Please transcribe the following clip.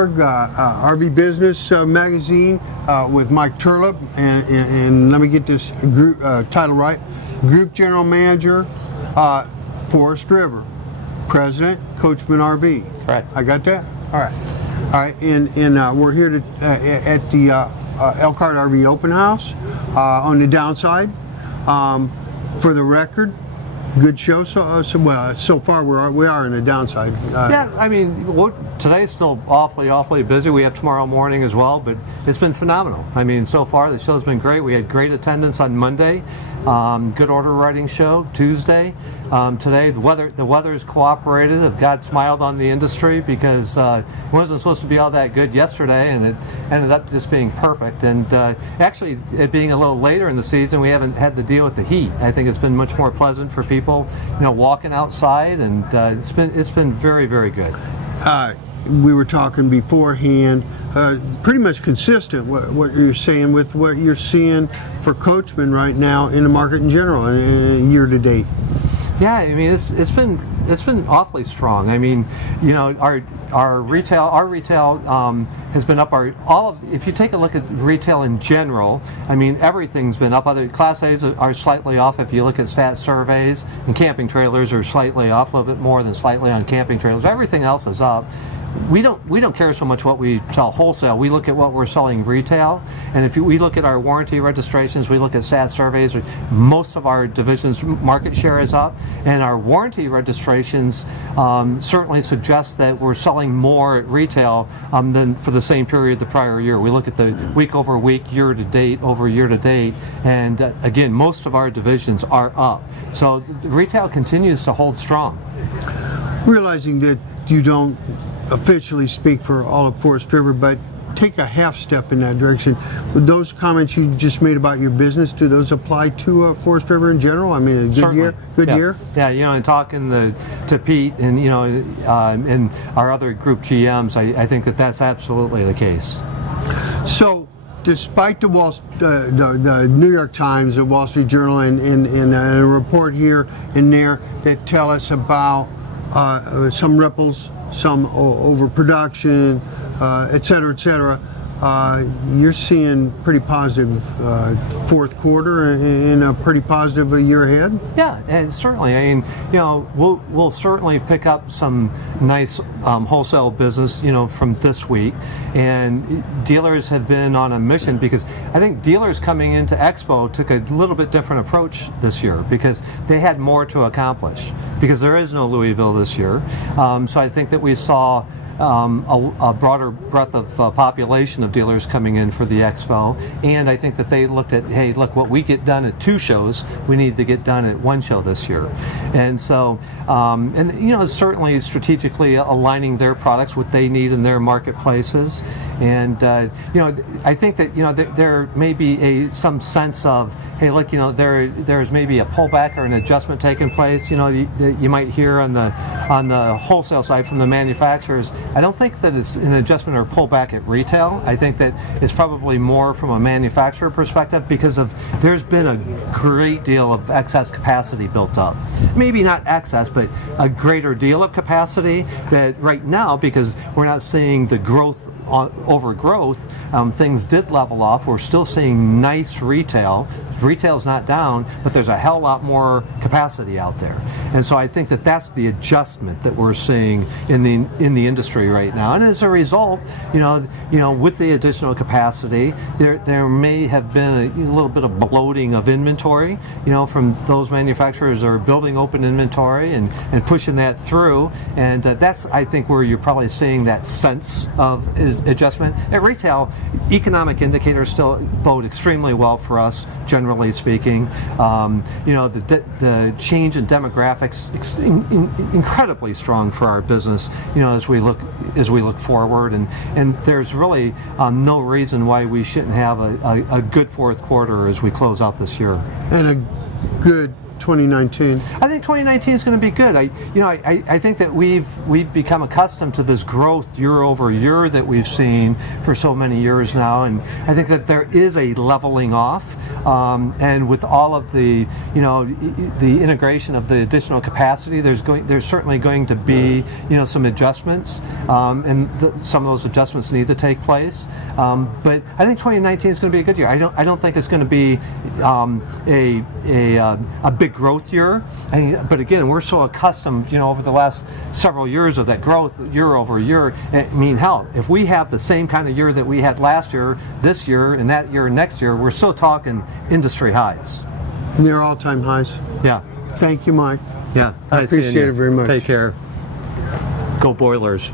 Org, RV Business Magazine with Mike Terlep, and let me get this group title right. Group General Manager, Forest River, President, Coachman RV. Correct. I got that? All right. All right, and we're here to, at the Elkhart RV Open House on the downside. For the record, good show. So far we are in the downside. Yeah, I mean, today's still awfully busy. We have tomorrow morning as well, but it's been phenomenal. I mean, so far the show's been great. We had great attendance on Monday, good order writing show Tuesday. Today the weather is cooperative. God smiled on the industry because it wasn't supposed to be all that good yesterday, and it ended up just being perfect. And actually, it being a little later in the season, we haven't had to deal with the heat. I think it's been much more pleasant for people, walking outside, and it's been very good. We were talking beforehand, pretty much consistent what you're saying with what you're seeing for Coachman right now in the market in general and year to date. Yeah, I mean it's been awfully strong. I mean, our retail has been up. If you take a look at retail in general, I mean everything's been up. Other Class A's are slightly off. If you look at stat surveys, and camping trailers are slightly off, a little bit more than slightly on camping trailers. Everything else is up. We don't care so much what we sell wholesale. We look at what we're selling retail, and if we look at our warranty registrations, we look at stat surveys. Most of our division's market share is up, and our warranty registrations certainly suggest that we're selling more at retail than for the same period the prior year. We look at the week over week, year to date over year to date, and again, most of our divisions are up. So retail continues to hold strong. Realizing that you don't officially speak for all of Forest River, but take a half step in that direction. Would those comments you just made about your business, do those apply to Forest River in general? I mean, a good Certainly. year? Good year? Yeah, and talking to Pete and, and our other group GMs, I think that's absolutely the case. So, despite the New York Times, the Wall Street Journal, and a report here and there that tell us about some ripples, some overproduction, et cetera, you're seeing pretty positive fourth quarter and a pretty positive year ahead? Yeah, and certainly. I mean, we'll certainly pick up some nice wholesale business, from this week. And dealers have been on a mission because I think dealers coming into Expo took a little bit different approach this year because they had more to accomplish because there is no Louisville this year. So I think that we saw a broader breadth of population of dealers coming in for the expo, and I think that they looked at, hey, look, what we get done at 2 shows, we need to get done at 1 show this year. And so, certainly strategically aligning their products, what they need in their marketplaces. And, I think that, there may be some sense of, hey, look, there's maybe a pullback or an adjustment taking place, that you might hear on the wholesale side from the manufacturers. I don't think that it's an adjustment or pullback at retail. I think that it's probably more from a manufacturer perspective because there's been a great deal of excess capacity built up. Maybe not excess, but a greater deal of capacity that right now, because we're not seeing the growth over growth, things did level off. We're still seeing nice retail. Retail's not down, but there's a hell lot more capacity out there. And so I think that that's the adjustment that we're seeing in the industry right now. And as a result, with the additional capacity, there may have been a little bit of bloating of inventory, from those manufacturers that are building open inventory and pushing that through. And that's, I think, where you're probably seeing that sense of adjustment. At retail, economic indicators still bode extremely well for us, generally speaking. The change in demographics incredibly strong for our business. As we look forward, and there's really no reason why we shouldn't have a good fourth quarter as we close out this year. And a good 2019? I think 2019 is going to be good. I think that we've become accustomed to this growth year over year that we've seen for so many years now, and I think that there is a leveling off. And with all of the the integration of the additional capacity, there's certainly going to be some adjustments, and some of those adjustments need to take place. But I think 2019 is going to be a good year. I don't think it's going to be a big growth year. But again, we're so accustomed, over the last several years of that growth year over year. I mean, hell, if we have the same kind of year that we had last year, this year, and that year, next year, we're still talking industry highs. Near all-time highs. Yeah. Thank you, Mike. Yeah. I appreciate it very much. Take care. Go Boilers.